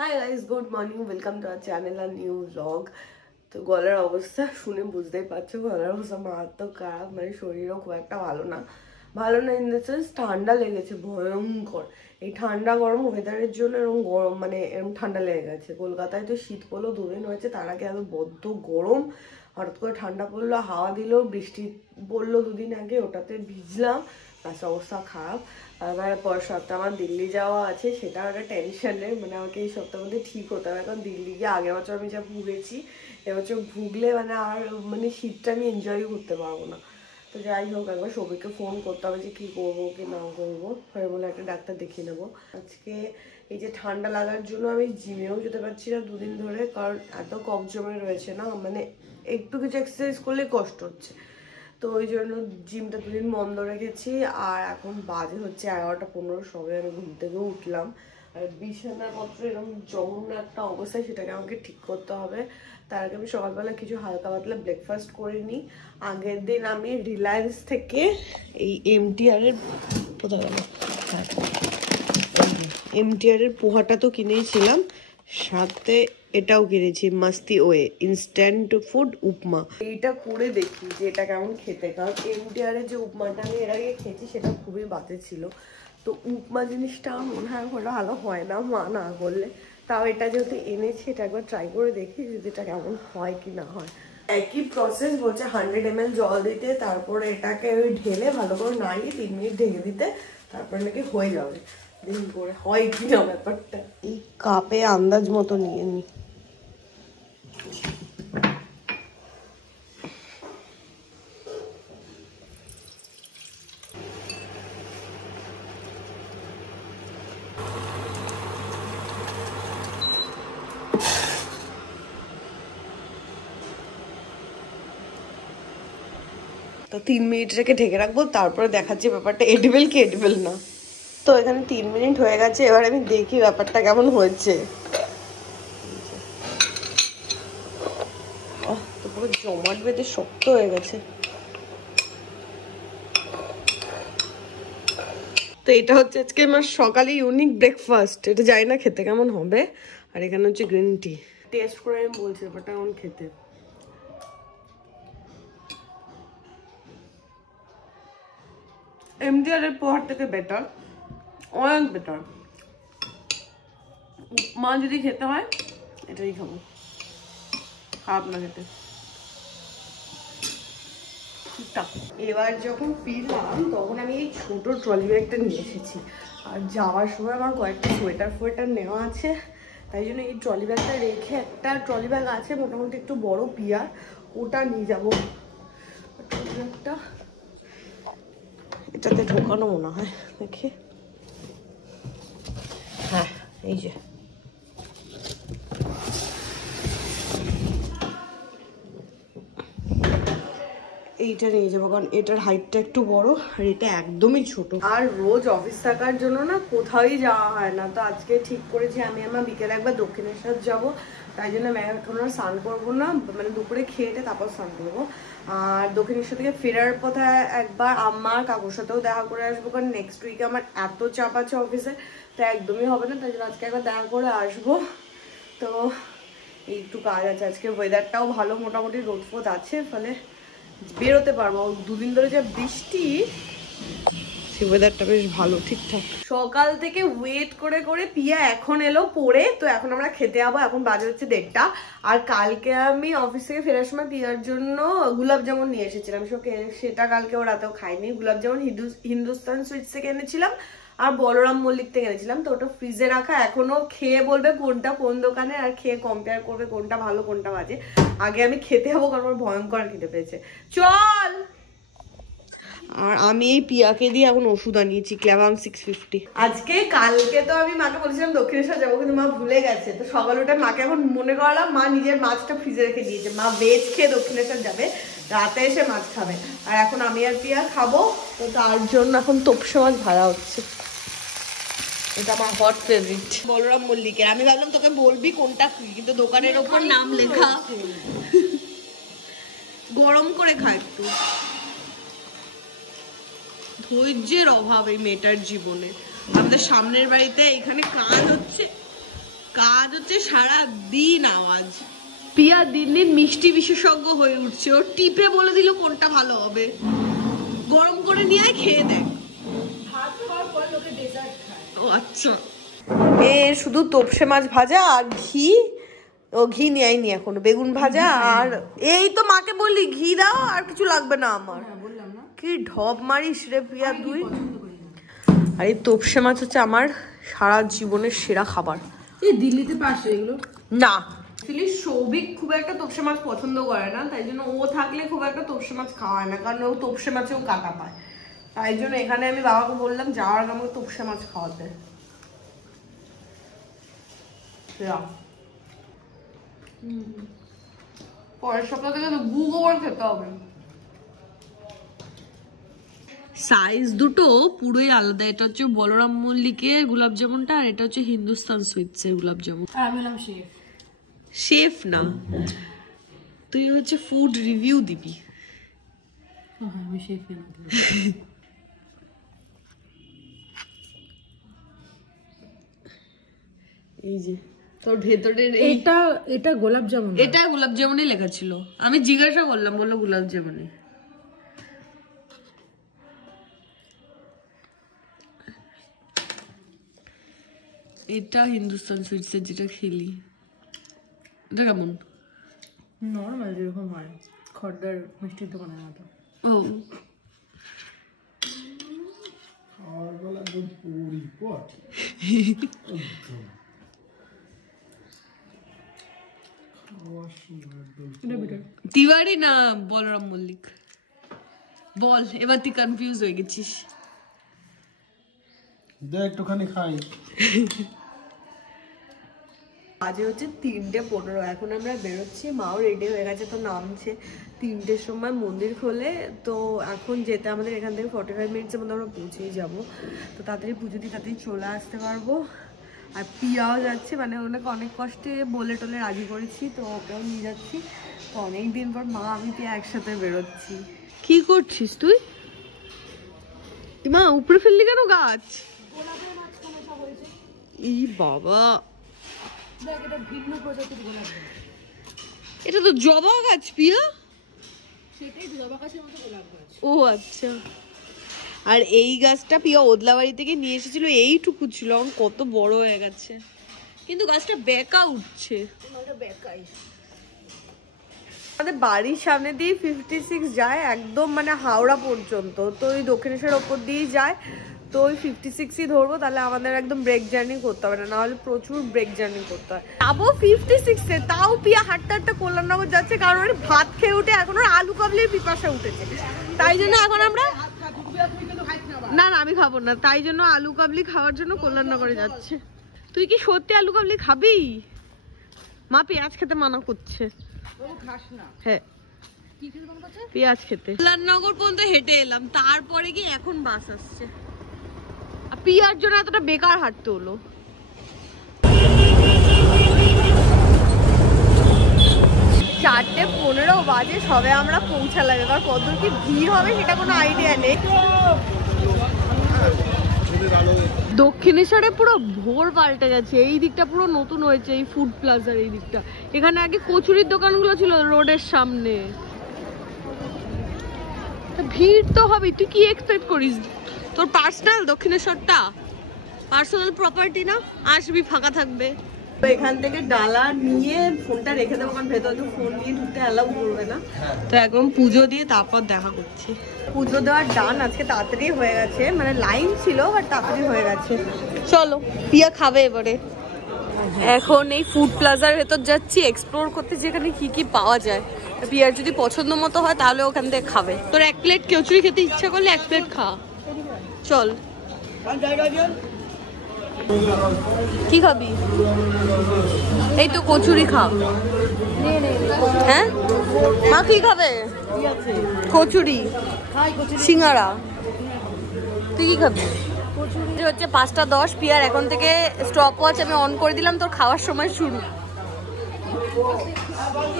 High guys, good morning, welcome to our channel আর new vlog. তো গলার অবস্থা শুনে বুঝতেই পারছো, গলার অবস্থা মারাত্মক খারাপ, মানে শরীরও খুব একটা ভালো না ইন দ্য সেন্স ঠান্ডা লেগেছে ভয়ঙ্কর। এই ঠান্ডা গরম ওয়েদারের জন্য এরকম গরম, মানে এরকম ঠান্ডা লেগে গেছে। কলকাতায় তো শীত পড়লো দুদিন হয়েছে, তার আগে এত বদ্ধ গরম, হঠাৎ করে ঠান্ডা পড়লো, হাওয়া দিল, বৃষ্টি পড়লো দুদিন আগে, ওটাতে ভিজলাম, প্লাস অবস্থা খারাপ। আবার পরের সপ্তাহে আমার দিল্লি যাওয়া আছে, সেটা একটা টেনশনের, মানে আমাকে এই সপ্তাহের মধ্যে ঠিক হতে হবে। এখন দিল্লি গিয়ে আগের বছর আমি যা ভুগেছি, এবছর ভুগলে মানে আর মানে শীতটা আমি এনজয় করতে পারবো না। তো যাই হোক, একবার সবাইকে ফোন করতে হবে যে কী করবো কি না করবো, হয় বলে একটা ডাক্তার দেখিয়ে নেবো। আজকে এই যে ঠান্ডা লাগার জন্য আমি জিমেও যেতে পারছি না দুদিন ধরে, কারণ এত কফ জমে রয়েছে না, মানে একটু কিছু এক্সারসাইজ করলে কষ্ট হচ্ছে। তো ওই জন্য জিমটা দুদিন বন্ধ রেখেছি। আর এখন বাজে হচ্ছে 11:15, সবে আমি ঘুম থেকে উঠলাম। আর বিছানাপত্র এরকম জঘন্য একটা অবস্থায়, সেটাকে আমাকে ঠিক করতে হবে। তার আগে আমি সকালবেলা কিছু হালকা পাতলা ব্রেকফাস্ট করে নিই। আগের দিন আমি রিলায়েন্স থেকে এই MTR এর কোথায় গেল, হ্যাঁ MTR এর পোহাটা তো কিনেছিলাম, সাথে এটাও কিনেছি মাস্তি ওয়ে ইনস্ট্যান্ট ফুড উপমা। এইটা করে দেখি যে এটা কেমন খেতে, কারণ MTR এর যে উপমাটা আমি এর আগে খেয়েছি সেটা খুবই বাজে ছিল। তো উপমা জিনিসটা আমার মনে হয় ভালো হয় না, মা না করলে। তাও এটা যেহেতু এনেছি, এটা একবার ট্রাই করে দেখি যদি এটা কেমন হয় কি না হয়। একই প্রসেস বলছে 100 ml জল দিতে, তারপরে এটাকে ওই ঢেলে ভালো করে নাড়িয়ে 3 মিনিট ঢেকে দিতে, তারপরে নাকি হয়ে যাবে। দিন করে হয় কি না ব্যাপারটা। এই কাপে আন্দাজ মতো নিয়ে নি। তো 3 মিনিট রেখে ঢেকে রাখবো, তারপরে দেখাচ্ছি ব্যাপারটা এডিবল কি এডিবল না। তো এখানে 3 মিনিট হয়ে গেছে, এবার আমি দেখি ব্যাপারটা কেমন হয়েছে। তো পুরো জমাট বেঁধে শক্ত হয়ে গেছে। তো এটা হচ্ছে আজকে আমার সকালে ইউনিক ব্রেকফাস্ট। এটা জানি না খেতে কেমন হবে। আর এখানে হচ্ছে গ্রিন টি। টেস্ট করে আমি বলছি ব্যাপারটা কেমন খেতে। MTR এর পোহার থেকে বেটার, অনেক বেটার। মা যদি খেতে হয় এটাই খাবো, খারাপ না খেতে। এবার যখন ফিরলাম তখন আমি এই ছোট ট্রলি ব্যাগটা নিয়ে এসেছি। আর যাওয়ার সময় আমার কয়েকটা সোয়েটার নেওয়া আছে, তাই জন্য এই ট্রলি ব্যাগটা রেখে, একটা ট্রলি ব্যাগ আছে মোটামুটি একটু বড় পিয়ার, ওটা নিয়ে যাবো। ট্রলি ব্যাগটা এটাতে ঢোকানো মনে হয়, দেখি। হ্যাঁ, এই যে এইটা নিয়ে যাবো, কারণ এটার হাইটটা একটু বড় আর এটা একদমই ছোট। আর রোজ অফিস থাকার জন্য না কোথাওই যাওয়া হয় না। তো আজকে ঠিক করেছি আমি আমার বিকেলে একবার দক্ষিণেশ্বর যাব, তাই জন্য এখন আর স্নান করবো না, মানে দুপুরে খেয়েটে তারপর স্নান করবো। আর দক্ষিণেশ্বর থেকে ফেরার পথে একবার আমার কাকুর সাথেও দেখা করে আসবো, কারণ নেক্সট উইকে আমার এত চাপ আছে অফিসে, তো একদমই হবে না, তাই জন্য আজকে একবার দেখা করে আসবো। তো একটু কাজ আছে আজকে, ওয়েদারটাও ভালো, মোটামুটি রোদ ফোদ আছে, ফলে বেরোতে পারবো। দুদিন ধরে যা বৃষ্টি, সেই ওয়েদারটা বেশ ভালো, ঠিকঠাক। সকাল থেকে ওয়েট করে করে পিয়া এখন এলো পড়ে, তো এখন আমরা খেতে যাবো। এখন বাজে হচ্ছে 1:30। আর কালকে আমি অফিস থেকে ফেরার সময় পিয়ার জন্য গুলাব জামুন নিয়ে এসেছিলাম, সেটা কালকে ও রাতেও খাইনি। গুলাব জামুন হিন্দুস্তান সুইটস থেকে এনেছিলাম, আর বলরাম মল্লিক থেকে এনেছিলাম। তো ওটা ফ্রিজে রাখা, এখনো খেয়ে বলবে কোনটা কোন দোকানে, আর খেয়ে কম্পেয়ার করবে কোনটা ভালো কোনটা বাজে। আগে আমি খেতে যাবো, কারণ আমার ভয়ঙ্কর খেতে পেয়েছে। চল। আর আমি এই পিয়াকে দিয়ে এখন ওষুধ আনিয়েছি, ক্ল্যাভাম 650। আজকে কালকে তো আমি মাকে বলেছিলাম দক্ষিণেশ্বর যাবো, কিন্তু মা ভুলে গেছে। তো সকালে ওটা মাকে এখন মনে করালাম। মা নিজের মাছটা ফ্রিজে রেখে দিয়েছে, মা ভেজ খেয়ে দক্ষিণেশ্বর যাবে, রাতে এসে মাছ খাবে। আর এখন আমি আর পিয়া খাবো, তো তার জন্য এখন তোপসে মাছ ভাজা হচ্ছে। এটা আমার হট ফেভারিট, বলরাম মল্লিকের। আমি ভাবলাম তোকে বলবি কোনটা কি, কিন্তু দোকানের ওপর নাম লেখা। গরম করে খা একটু। ধৈর্যের অভাব এই মেয়েটার জীবনে। আমাদের সামনের বাড়িতে এখানে কাজ হচ্ছে, কাজ হচ্ছে সারা দিন আওয়াজ। পিয়া দিন দিন মিষ্টি বিশেষজ্ঞ হয়ে উঠছে, ও টিপে বলে দিল কোনটা ভালো হবে। গরম করে নিয়ে খেয়ে দেখ। ও আচ্ছা, এ শুধু তোপসে মাছ ভাজা আর ঘি, ও ঘি নিয়ে আইনি এখনো, বেগুন ভাজা আর এই তো মাকে বললি ঘি দাও, আর কিছু লাগবে না আমার। কি ঢপ মারিস রে প্রিয়া তুই। আর এই তোপসে মাছ হচ্ছে আমার সারা জীবনের সেরা খাবার। এই দিল্লিতে পাস এগুলো না, সৌভিক খুব একটা তোপসে মাছ পছন্দ করে না, তাই জন্য ও থাকলে খুব একটা তোপসে মাছ খাওয়ায় না, কারণ ও তোপসে মাছেও কাটা পায়। তাই জন্য এখানে আমি বাবাকে বললাম যাওয়ার আগে আমাকে তোপসে মাছ খাওয়াতে। পরের সপ্তাহ থেকে তো গু গোবর খেতে হবে। সাইজ দুটো পুরোই আলাদা, এটা হচ্ছে বলরাম মল্লিকের গোলাপ জামুনটা, আর এটা হচ্ছে হিন্দুস্তান সুইটস এর গোলাপ জামুন। আমি হলাম শেফ। শেফ না, তুই হচ্ছে ফুড রিভিউ দিবি। আমি শেফ না। এই যে তোর ভেতরে এটা গোলাপ জামুন, এটা গোলাপ জামুনই লেখা ছিল। আমি জিজ্ঞাসা করলাম, বললো গোলাপ জামুনই। এটা হিন্দুস্তান সুইটস এর যেটা খেলি, এটা কেমন? নরমাল যেরকম হয় খড়দার মিষ্টির দোকানের মতো। ও তিওয়ারি না বলরাম মল্লিক। বল, এবার তুই কনফিউজ হয়ে গেছিস। দে একটুখানি খাই। আজকে হচ্ছে 3:15, এখন আমরা বেরোচ্ছি, মাও রেডি হয়ে গেছে, তো নামছে 3টের সময় মন্দির খোলে। তো এখন যেতে আমাদের এখান থেকে 45 মিনিটসের মধ্যে আমরা পৌঁছেই যাবো, তো তাড়াতাড়ি পুজো দিয়ে তাড়াতাড়ি চলে আসতে পারবো। আর পিয়াও যাচ্ছে, মানে ওনাকে অনেক কষ্টে বলে টলে রাজি করেছি, তো ওকেও নিয়ে যাচ্ছি। তো অনেকদিন পর মা আমি পিয়া একসাথে বেরোচ্ছি। কি করছিস তুই? মা উপরে ফেললি কেন গাছ? ই বাবা, এটা তো জবা গাছ পিয়া। ও আচ্ছা, আর এই গাছটা পিয়া ওদলাবাড়ি থেকে নিয়ে এসেছিল, এইটুকু ছিল, এখন কত বড় হয়ে গেছে, কিন্তু গাছটা বেঁকা উঠছে। আমাদের বাড়ির সামনে দিয়ে 56 যায় একদম, মানে হাওড়া পর্যন্ত। তো ওই দক্ষিণেশ্বর ওপর দিয়েই যায়, তো ওই 56ই ধরবো, তাহলে আমাদের একদম ব্রেক জার্নি করতে হবে না, নাহলে প্রচুর ব্রেক জার্নি করতে হয়। যাবো 56-এ, তাও পিয়া হাঁটতে হাঁটতে কল্যাণনগর যাচ্ছে, কারণ ভাত খেয়ে উঠে এখন ওর আলু কাবলির পিপাসা উঠেছে, তাই জন্য এখন আমরা না আমি খাবো না, তাই জন্য আলু কাবলি খাওয়ার জন্য কল্যাণনগরে যাচ্ছে। তুই কি সত্যি আলু কাবলি খাবি? মা পেঁয়াজ খেতে মানা করছে। হ্যাঁ, পেঁয়াজ খেতে। কল্যাণনগর পর্যন্ত হেঁটে এলাম, তারপরে কি এখন বাস আসছে। পিয়ার জন্য এতটা বেকার হাঁটতে হলো। 4:15 বাজে, সবে আমরা পৌঁছালাম। এবার কতদূর কি ভিড় হবে সেটা কোনো আইডিয়া নেই। দক্ষিণেশ্বরে পুরো ভোর পাল্টে গেছে, এই দিকটা পুরো নতুন হয়েছে, এই ফুড প্লাজার এই দিকটা। এখানে আগে কচুরির দোকানগুলো ছিল রোডের সামনে। ভিড় তো হবে, তুই কি এক্সপেক্ট করিস? তোর পার্সোনাল দক্ষিণেশ্বরটা পার্সোনাল প্রপার্টি না, আসবি ফাঁকা থাকবে। তো এখান থেকে ডালা নিয়ে ফোনটা রেখে দেবো, কারণ ভেতরে তো ফোন নিয়ে ঢুকতে অ্যালাউ করবে না। তো এখন পুজো দিয়ে তারপর দেখা করছি। পুজো দেওয়ার ডান আজকে তাড়াতাড়ি হয়ে গেছে, মানে লাইন ছিল বাট তাড়াতাড়ি হয়ে গেছে। চলো, পিয়া খাবে এবারে। এখন এই ফুড প্লাজার ভেতর যাচ্ছি এক্সপ্লোর করতে, যেখানে কি কি পাওয়া যায়। পিয়ার যদি পছন্দ মতো হয় তাহলে ওখান থেকে খাবে। তোর 1 প্লেট কচুরি খেতে ইচ্ছা করলে 1 প্লেট খা। চল, কি খাবি? এই তো কচুরি খা। হ্যাঁ মা, কি খাবে? কচুরি, সিঙ্গারা। তুই কি খাবি? হচ্ছে 5:10 পিয়ার। এখন থেকে স্টপ ওয়াচ আমি অন করে দিলাম, তোর খাওয়ার সময় শুরু।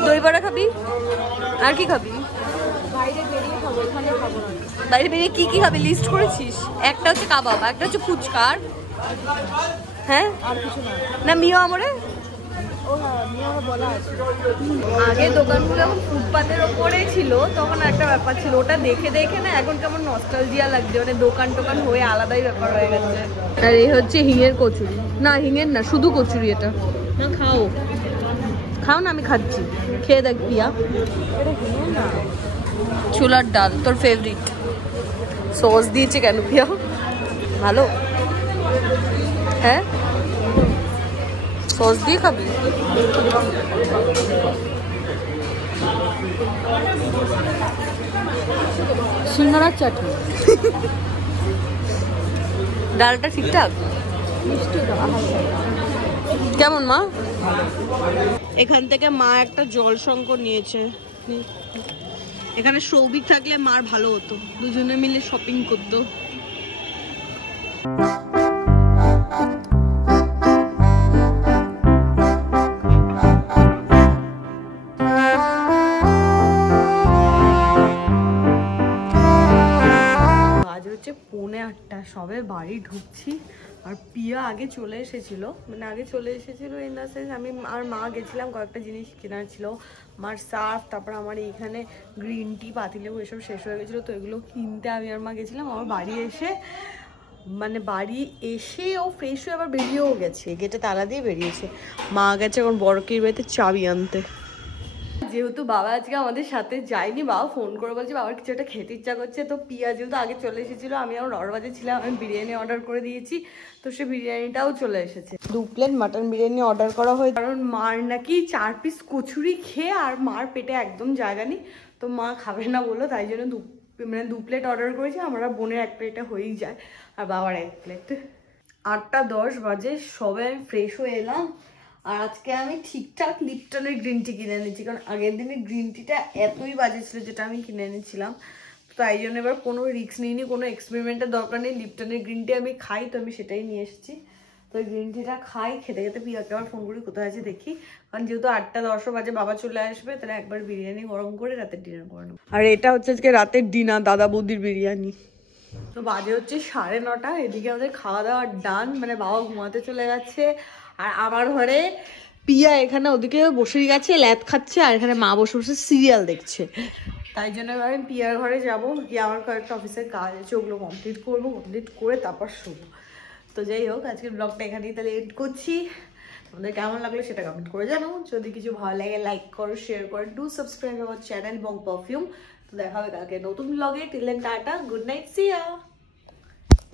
দই বড়া খাবি? আর কি খাবি? বাইরে বেরিয়ে কি কি খাবি লিস্ট করেছিস? একটা হচ্ছে কাবাব, একটা হচ্ছে ফুচকা, হ্যাঁ আর কিছু না। না মিও আমরে ও হ্যাঁ, নিয়ে বলা আছে। আগে দোকানগুলো যখন ফুটপাতের ওপরে ছিল তখন একটা ব্যাপার ছিল, ওটা দেখে দেখে না এখন কেমন নস্টালজিয়া লাগছে, মানে দোকান টোকান হয়ে আলাদাই ব্যাপার হয়ে গেছে। আর এই হচ্ছে হিঙের কচুরি, না হিঙের না শুধু কচুরি এটা। না খাও খাও না, আমি খাচ্ছি, খেয়ে দেখ পিয়া। এটা কিনে না। ছোলার ডাল তোর ফেভারিট, সস দিয়েছে কেন পিয়া? ভালো হ্যাঁ, সস দিয়ে খাবি? সিঙ্গারার চাটনি। ডালটা ঠিকঠাক? মিষ্টি কেমন মা? এখান থেকে মা একটা জল সংকট নিয়েছে। এখানে সৌভিক থাকলে মার ভালো হতো, দুজনে মিলে শপিং করতো। পৌনে 8টা সবে বাড়ি ঢুকছি, আর পিয়া আগে চলে এসেছিল, মানে আগে চলে এসেছিল ইন দ্য সেন্স আমি আর মা গেছিলাম, কয়েকটা জিনিস কেনার ছিল, মার সার্ফ, তারপর আমার এইখানে গ্রিন টি পাতিলেও এসব শেষ হয়ে গেছিলো, তো এগুলো কিনতে আমি আর মা গেছিলাম। আমার বাড়ি এসে মানে বাড়ি এসে ও ফ্রেশ হয়ে আবার বেরিয়েও গেছে, গেটে তালা দিয়ে বেরিয়েছে। মা গেছে এখন বড়কির বাড়িতে চাবি আনতে। যেহেতু বাবা আজকে আমাদের সাথে যায়নি, বাবা ফোন করে বলছে বাবার কিছু একটা খেতে ইচ্ছা করছে, তো পিয়া যেহেতু আগে চলে এসেছিলো, আমি আমার নরবাজে ছিলাম, আমি বিরিয়ানি অর্ডার করে দিয়েছি, তো সে বিরিয়ানিটাও চলে এসেছে। 2 প্লেট মাটন বিরিয়ানি অর্ডার করা হয়, কারণ মার নাকি 4 পিস কচুরি খেয়ে আর মার পেটে একদম জায়গা নেই, তো মা খাবে না বললো, তাই জন্য 2 প্লেট অর্ডার করেছি। আমরা বোনের 1 প্লেটে হয়েই যায়, আর বাবার 1 প্লেট। 8টা 10 বাজে, সবে আমি ফ্রেশ হয়ে এলাম, আর আজকে আমি ঠিকঠাক লিপটনের গ্রিন টি কিনে এনেছি, কারণ আগের দিনে গ্রিন টিটা এতই বাজে ছিল যেটা আমি কিনে এনেছিলাম, তাই জন্য এবার কোনো রিস্ক নিইনি, কোনো এক্সপেরিমেন্টের দরকার নেই, লিপটনের গ্রিন টি আমি খাই, তো আমি সেটাই নিয়ে এসেছি। তো গ্রিন টিটা খাই, খেতে খেতে পিয়াকে আবার ফোন করি কোথায় আছে দেখি, কারণ যেহেতু 8টা 10 বাজে বাবা চলে আসবে, তাহলে একবার বিরিয়ানি গরম করে রাতের ডিনার করে নেবো। আর এটা হচ্ছে আজকে রাতের ডিনার, দাদা বৌদির বিরিয়ানি। তো বাজে হচ্ছে 9:30, এদিকে আমাদের খাওয়া দাওয়া ডান, মানে বাবা ঘুমাতে চলে গেছে, আর আমার ঘরে পিয়া এখানে ওদিকে বসে গেছে ল্যাদ খাচ্ছে, আর এখানে মা বসে বসে সিরিয়াল দেখছে। তাই জন্য এবার আমি পিয়ার ঘরে যাবো, গিয়ে আমার কয়েকটা অফিসের কাজ আছে, ওগুলো কমপ্লিট করবো, কমপ্লিট করে তারপর শুবো। তো যাই হোক, আজকের ব্লগটা এখানেই তাহলে এড করছি। তোমাদের কেমন লাগলো সেটা কমেন্ট করে জানাও, যদি কিছু ভালো লাগে লাইক করো, শেয়ার করো, ডু সাবস্ক্রাইব আমার চ্যানেল বং পারফিউম। তো দেখা হবে কালকে নতুন ব্লগে, till then tata, good night, see you.